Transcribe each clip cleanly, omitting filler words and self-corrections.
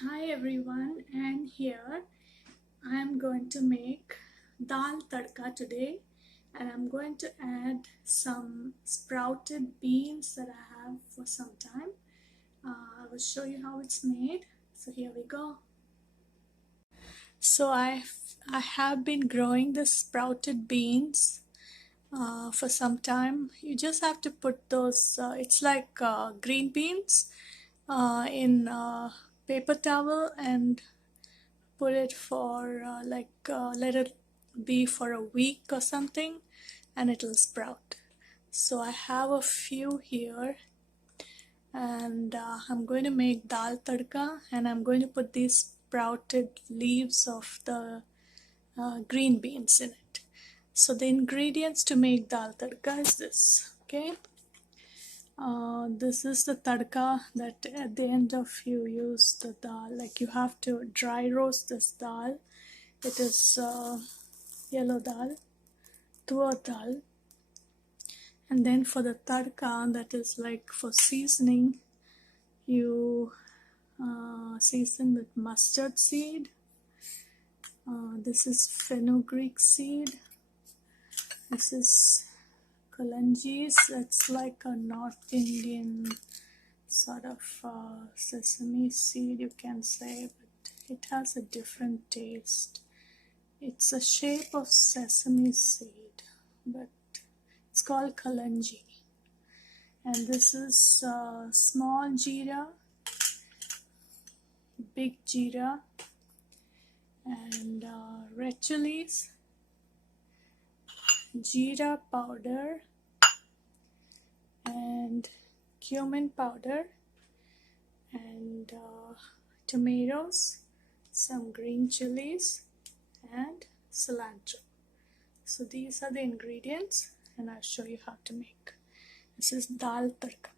Hi everyone, and here I am going to make dal tadka today, and I'm going to add some sprouted beans that I have for some time. I will show you how it's made. So here we go. So I have been growing the sprouted beans for some time. You just have to put those. It's like green beans in paper towel and put it for let it be for a week or something, and it'll sprout. So I have a few here, and I'm going to make dal tadka, and I'm going to put these sprouted leaves of the green beans in it. So the ingredients to make dal tadka is this. Okay, this is the tadka that at the end of you use the dal. Like, you have to dry roast this dal. It is yellow dal, tur dal, and then for the tadka, that is like for seasoning, you season with mustard seed. This is fenugreek seed. This is kalonjis. It's like a North Indian sort of sesame seed, you can say, but it has a different taste. It's a shape of sesame seed, but it's called kalonji. And this is small jeera, big jeera, and red chilies, jeera powder, and cumin powder, and tomatoes, some green chilies, and cilantro. So these are the ingredients, and I'll show you how to make. This is dal tadka.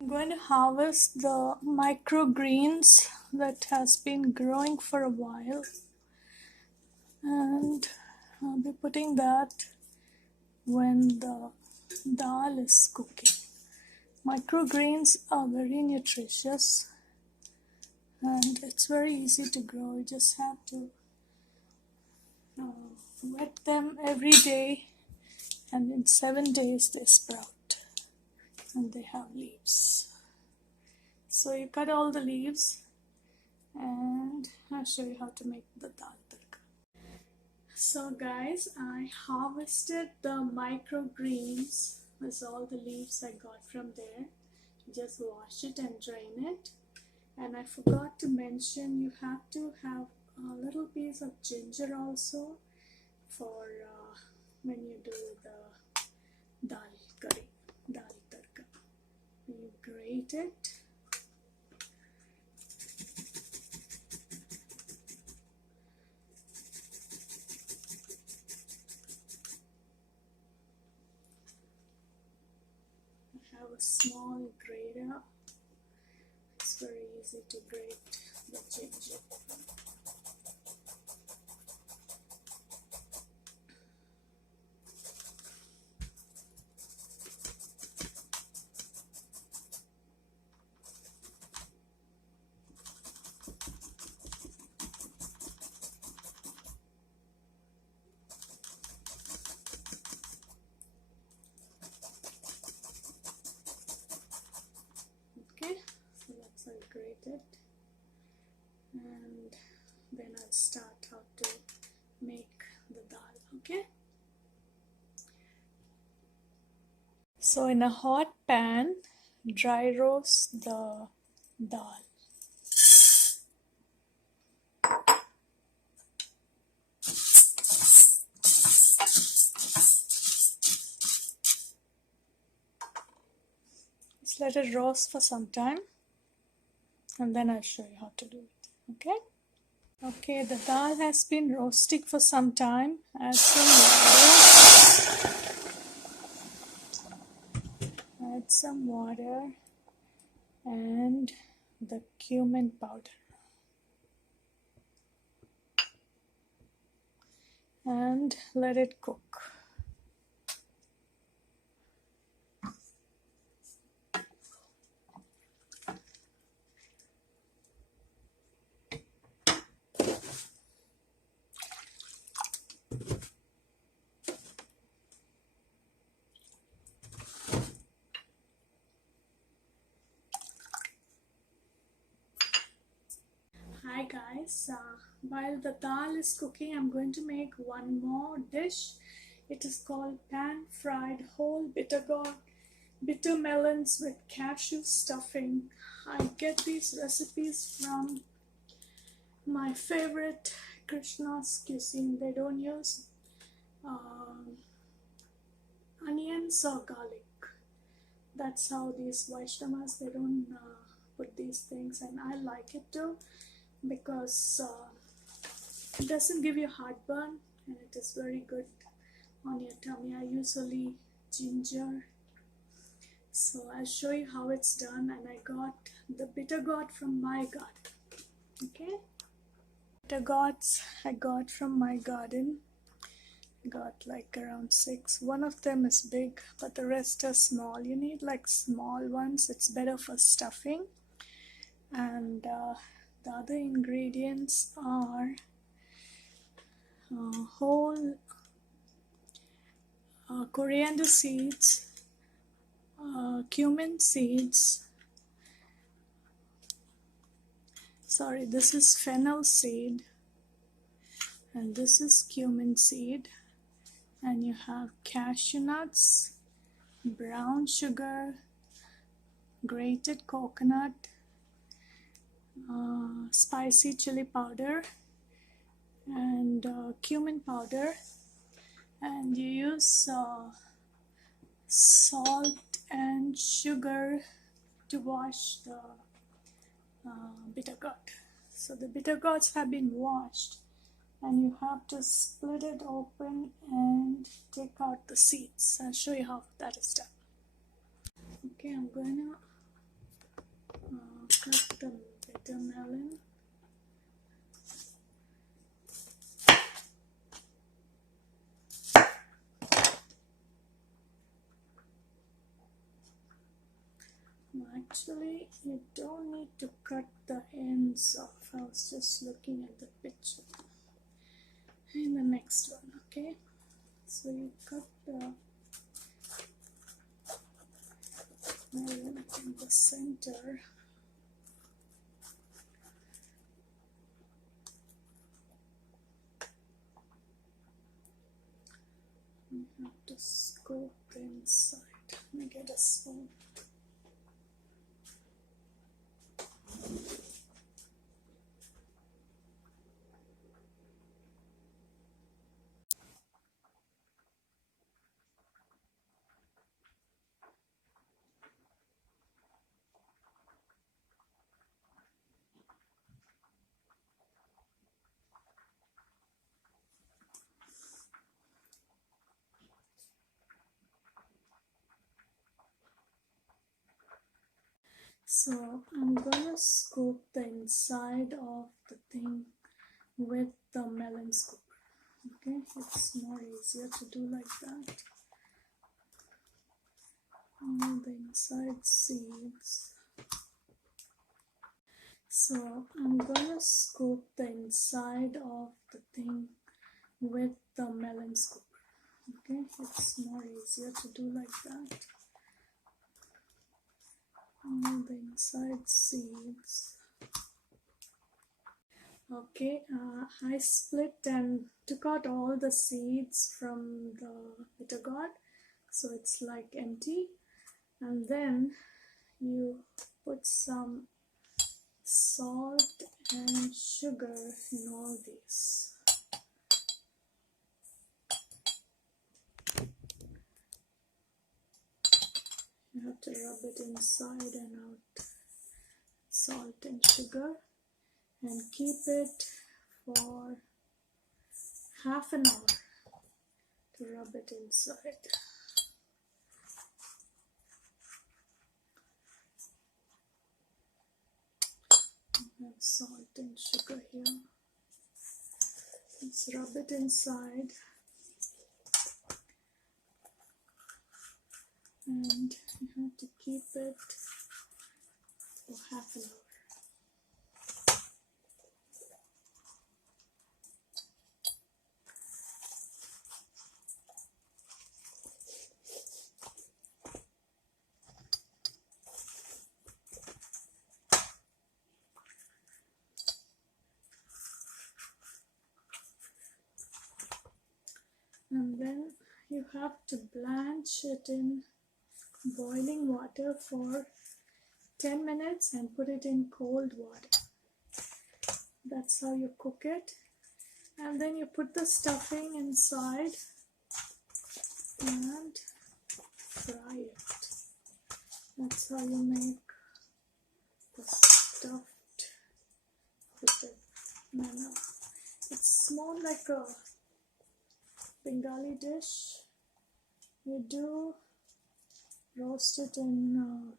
I'm going to harvest the microgreens that has been growing for a while, and I'll be putting that when the dal is cooking. Microgreens are very nutritious, and it's very easy to grow. You just have to wet them every day, and in 7 days they sprout and they have leaves. So you cut all the leaves, and I'll show you how to make the dal tadka. So guys, I harvested the microgreens. That's all the leaves I got from there. Just wash it and drain it. And I forgot to mention, you have to have a little piece of ginger also for when you do the dal curry, dal tadka. You grate it. I have a small grater. It's very easy to grate the ginger. Okay, so that's how you grate it, and then I'll start how to make the dal. Okay, so in a hot pan, dry roast the dal. Just let it roast for some time, and then I'll show you how to do it. Okay. Okay, the dal has been roasting for some time. Add some water. Add some water and the cumin powder. And let it cook. Hi guys, while the dal is cooking, I'm going to make one more dish. It is called pan fried whole bitter melons with cashew stuffing. I get these recipes from my favorite Krishna's cuisine. They don't use um, onions or garlic. That's how these Vaishnavas, they don't put these things, and I like it too because it doesn't give you heartburn and it is very good on your tummy. I usually ginger, so I'll show you how it's done. And I got the bitter gourd from my garden. Okay, bitter gourds I got from my garden. I got like around 6. One of them is big, but the rest are small. You need like small ones, it's better for stuffing. And the other ingredients are whole coriander seeds, cumin seeds. Sorry, this is fennel seed, and this is cumin seed. And you have cashew nuts, brown sugar, grated coconut, spicy chili powder, and cumin powder. And you use salt and sugar to wash the bitter gourd. So the bitter gourds have been washed, and you have to split it open and take out the seeds. I'll show you how that is done. Okay, I'm going to cut the bitter melon. Actually, you don't need to cut the ends off. I was just looking at the picture. And the next one, okay? So you cut the melon in the center. You have to scoop the inside. Let me get a spoon. So I'm gonna scoop the inside of the thing with the melon scooper. Okay, it's more easier to do like that. All the inside seeds. So I'm gonna scoop the inside of the thing with the melon scooper. Okay, it's more easier to do like that. All the inside seeds. Okay, I split and took out all the seeds from the bitter gourd, so it's like empty. And then you put some salt and sugar in all these. You have to rub it inside and out, salt and sugar, and keep it for half an hour to rub it inside. I have salt and sugar here. Let's rub it inside. And you have to keep it for half an hour. you have to blanch it in boiling water for 10 minutes and put it in cold water. That's how you cook it. And then you put the stuffing inside and fry it. That's how you make the stuffed bitter manna. It's more like a Bengali dish. You do roast it in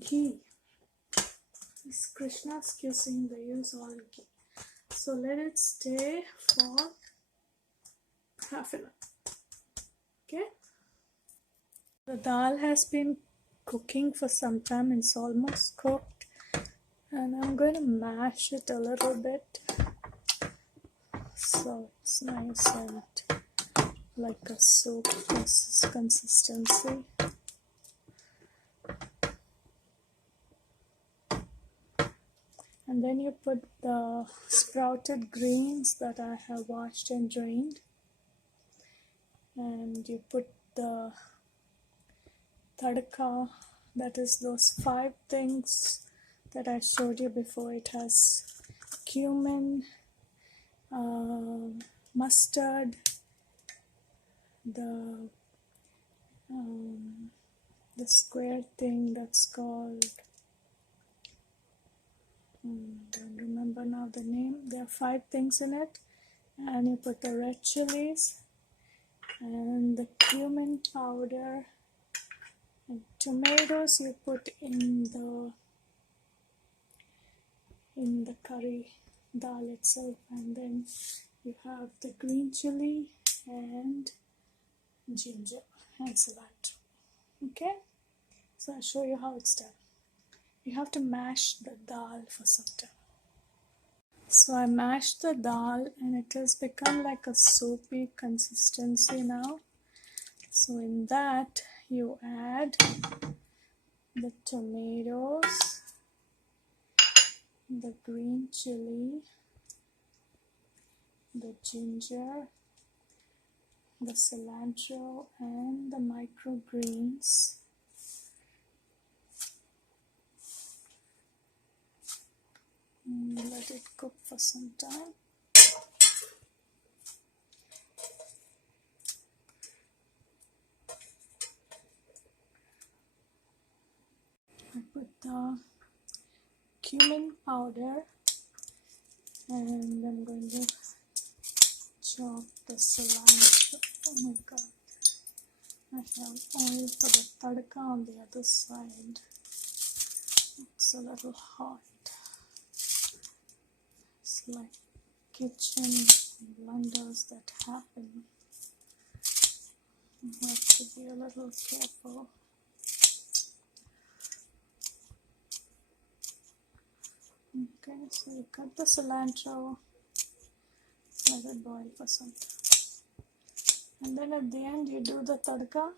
ghee. It's Krishna's cuisine, they use all ghee. So let it stay for half an hour. Okay? The dal has been cooking for some time. It's almost cooked. And I'm going to mash it a little bit so it's nice and like a soup consistency. And then you put the sprouted greens that I have washed and drained. And you put the tadka, that is those 5 things that I showed you before. It has cumin, mustard, the square thing that's called, don't remember now the name. There are 5 things in it, and you put the red chilies and the cumin powder and tomatoes you put in the curry dal itself, and then you have the green chili and ginger and cilantro. Okay, so I'll show you how it's done. You have to mash the dal for some time. So I mashed the dal and it has become like a soupy consistency now. So in that you add the tomatoes, the green chili, the ginger, the cilantro and the microgreens. Let it cook for some time. I put the cumin powder and I'm going to chop the cilantro. Oh my god, I have oil for the tadka on the other side. It's a little hot. It's like kitchen blunders that happen. You have to be a little careful. Okay, so you cut the cilantro, let it boil for some time. And then at the end you do the tadka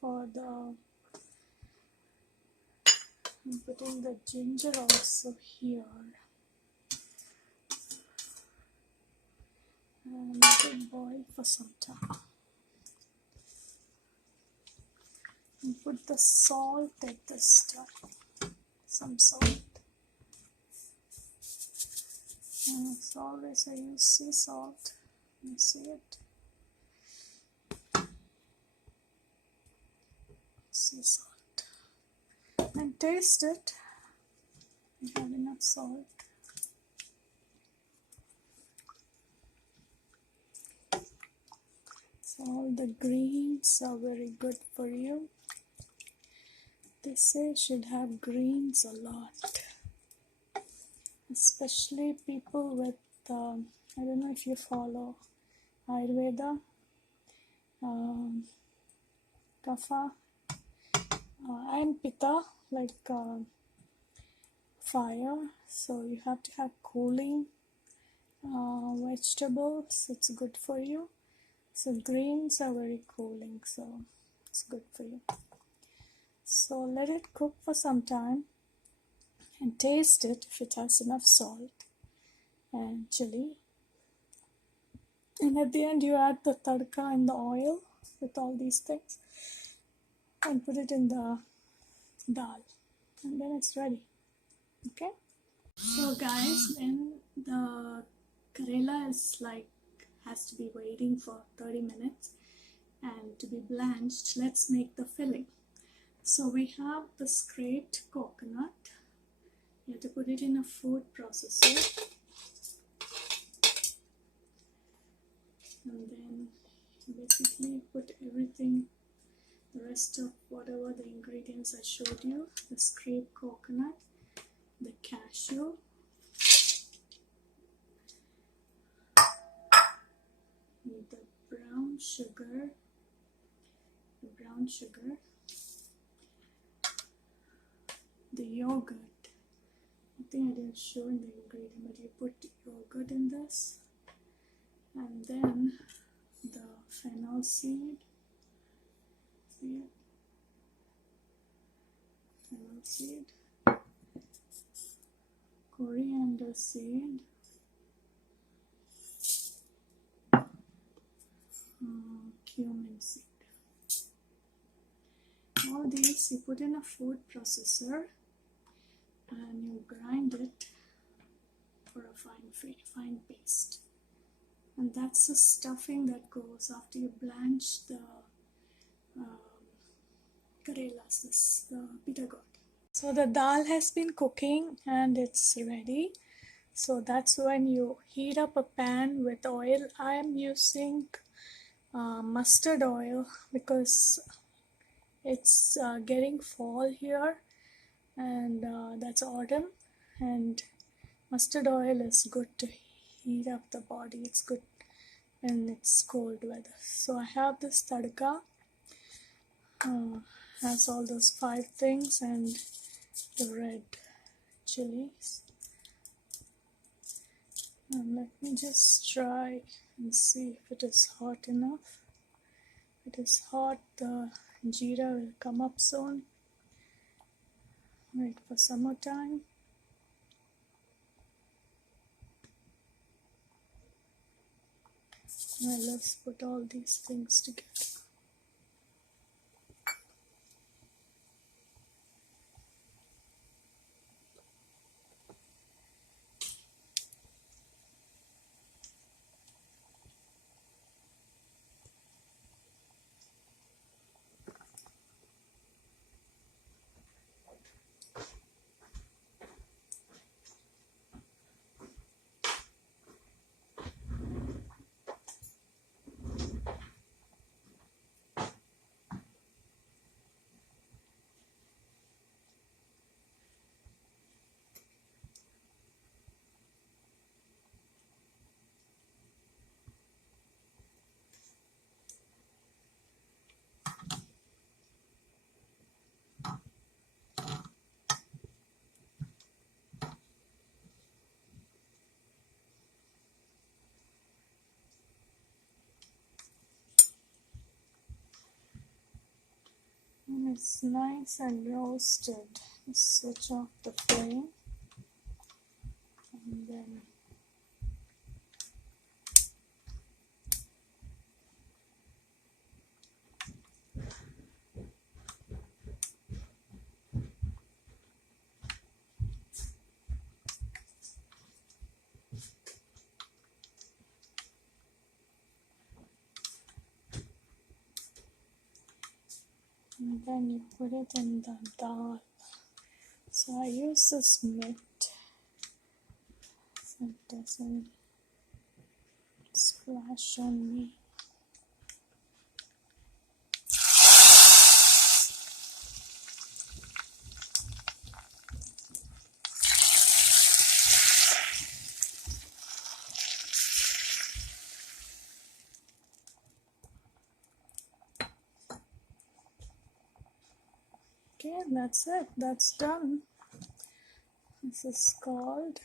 for I'm putting the ginger also here. And let it boil for some time. And put the salt at this time. Some salt. And as always I use sea salt. You see it? Sea salt. And taste it. You have enough salt. So all the greens are very good for you. They say you should have greens a lot. Especially people with, I don't know if you follow Ayurveda, Kapha, and Pitta, like fire. So you have to have cooling vegetables. It's good for you. So greens are very cooling, so it's good for you. So let it cook for some time and taste it if it has enough salt and chili. And at the end, you add the tadka in the oil with all these things and put it in the dal, and then it's ready. Okay. So, guys, when the Karela is like has to be waiting for 30 minutes and to be blanched, let's make the filling. So we have the scraped coconut. You have to put it in a food processor, and then basically put everything, the rest of whatever the ingredients I showed you, the scraped coconut, the cashew, the brown sugar, the yogurt. I think I didn't show in the ingredient, but you put yogurt in this, and then the fennel seed. See it? Fennel seed, coriander seed, cumin seed. All these you put in a food processor and you grind it for a fine paste. And that's the stuffing that goes after you blanch the karelas, the bitter gourd. So the dal has been cooking and it's ready. So that's when you heat up a pan with oil. I am using mustard oil because it's getting fall here, and that's autumn, and mustard oil is good to heat up the body. It's good when it's cold weather. So I have this tadka, has all those 5 things and the red chilies. And let me just try and see if it is hot enough. If it is hot, the jeera will come up soon. Wait for some more time. Well, let's put all these things together. When it's nice and roasted, switch off the flame, and then you put it in the dal. So I use this mitt so it doesn't splash on me. Okay, that's it. That's done. This is called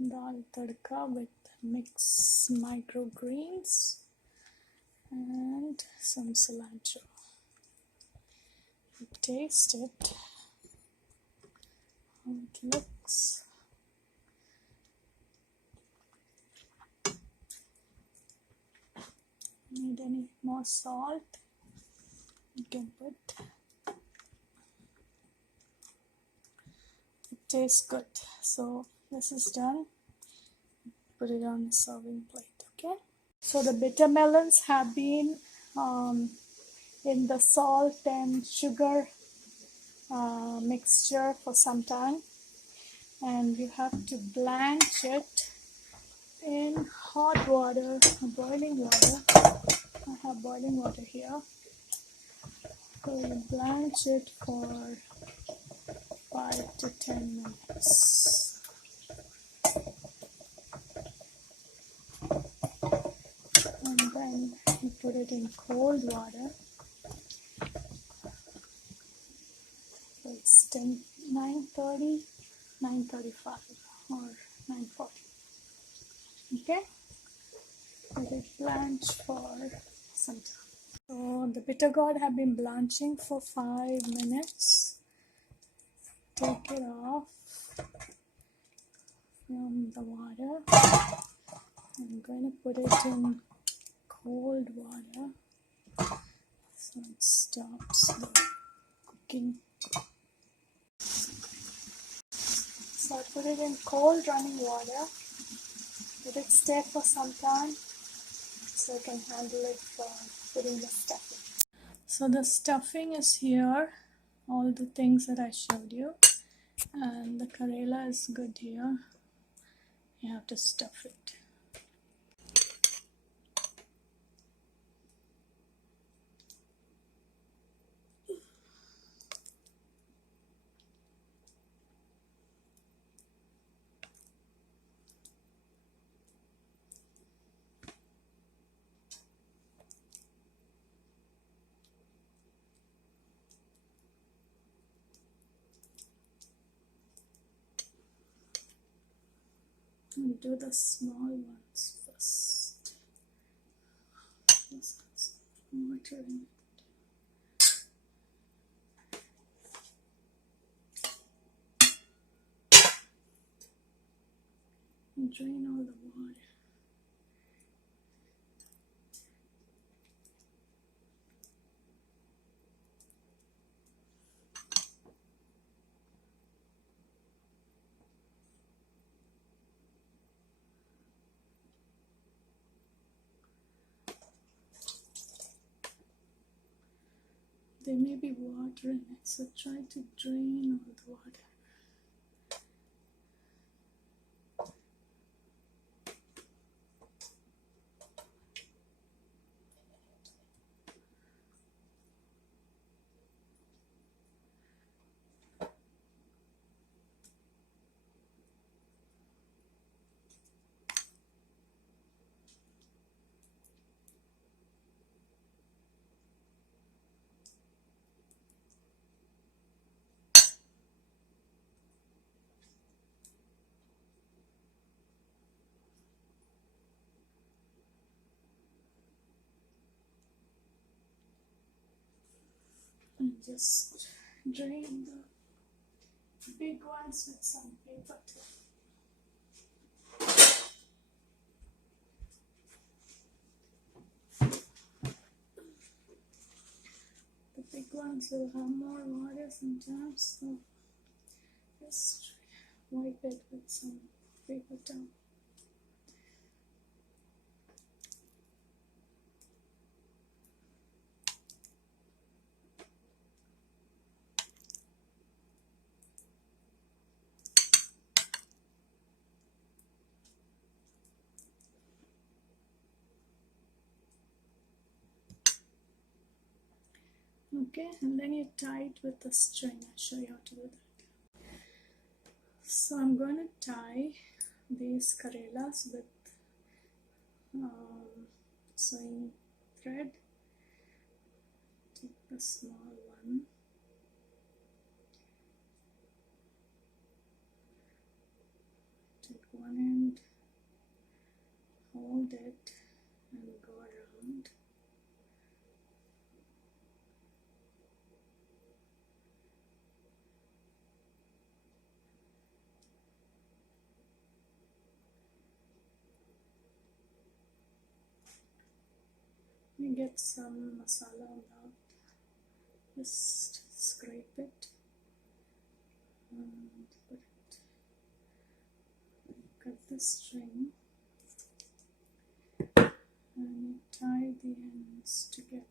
dal tadka with mixed microgreens and some cilantro. You taste it, how it looks. need any more salt, you can put. It tastes good. So this is done. Put it on the serving plate. Okay. So the bitter melons have been in the salt and sugar mixture for some time, and you have to blanch it in hot water, boiling water. I have boiling water here. So you blanch it for 5 to 10 minutes. And then you put it in cold water. So it's 9:30, 9:35 or 9:40. Okay? Let it blanch for some time. So the bitter gourd have been blanching for 5 minutes. Take it off from the water. I'm going to put it in cold water so it stops the cooking. So I put it in cold running water. Let it stay for some time so I can handle it for putting the stuffing. So the stuffing is here, all the things that I showed you, and the Karela is good here. You have to stuff it. And do the small ones first. This has water in it. And drain all the water. There may be water in it, so try to drain all the water. And just drain the big ones with some paper towel. The big ones will have more water sometimes, so just wipe it with some paper towel. Okay, and then you tie it with the string. I'll show you how to do that. So I'm going to tie these Karelas with sewing thread. Take the small one. Take one end, hold it, and go around. You get some masala on that. Just scrape it and put it. Cut the string and you tie the ends together.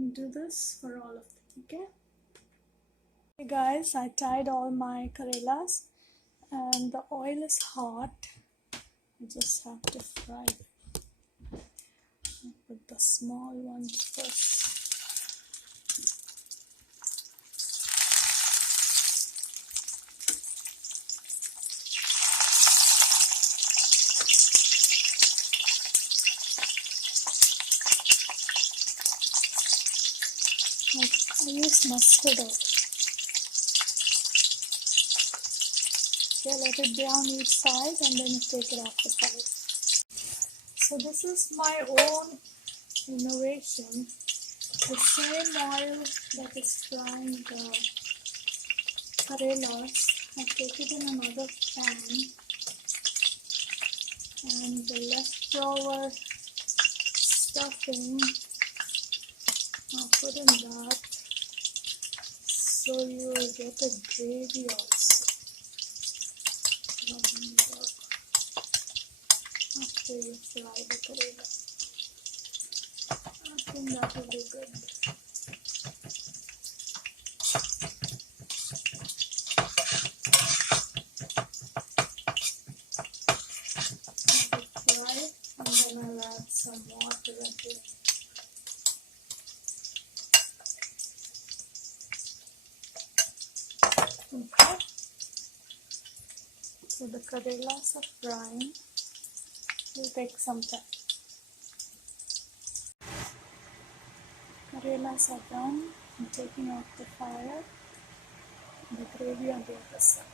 And do this for all of them, okay? Hey guys, I tied all my karelas and the oil is hot. You just have to fry it. I'll put the small one first. I use mustard oil. Okay, let it brown each side and then you take it off the fire. So this is my own innovation. The same oil that is frying the karelas, I take it in another pan and the leftover stuffing I'll put in that, so you will get a gravy also after you fry the karela. I think that will be good. Let it fry and then I'll add some water again. Okay, so the karelas are frying. It will take some time. Karelas are done. I'm taking out the fire. The gravy on the other side.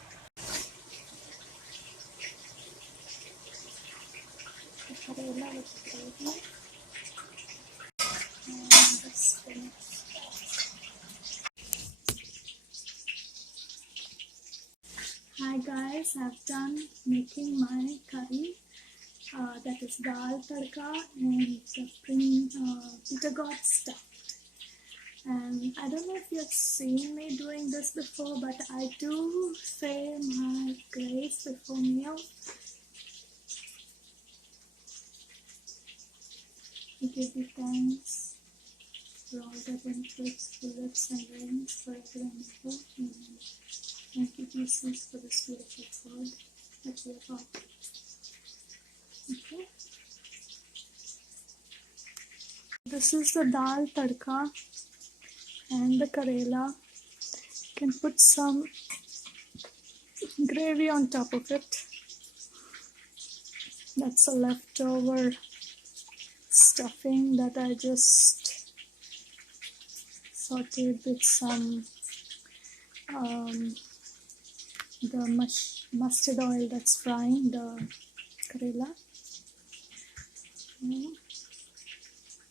The karela with the gravy and the spinach. Hi guys, I've done making my curry. That is dal tadka and the bitter gourd stuff. And I don't know if you've seen me doing this before, but I do say my grace before meal. I give you thanks for all the benefits, tulips and rains forever and ever. And thank you, Jesus, for this beautiful food that we have got. Okay. This is the dal tadka and the karela. You can put some gravy on top of it. That's a leftover stuffing that I just sauteed with some the mustard oil that's frying the karela.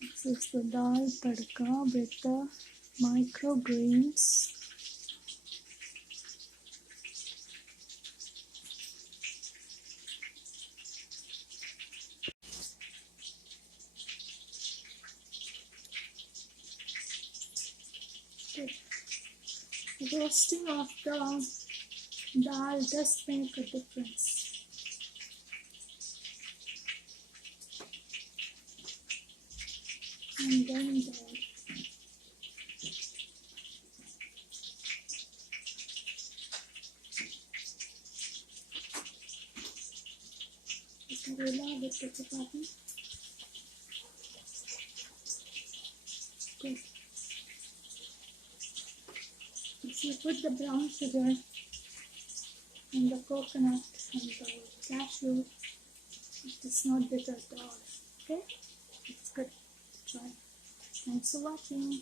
This is the dal tadka with the microgreens. The roasting of the dal does make a difference. And then the karela with the chapati. Okay. If you put the brown sugar and the coconut and the cashew, it is not bitter at all. Okay? It's good to try. Thanks for watching.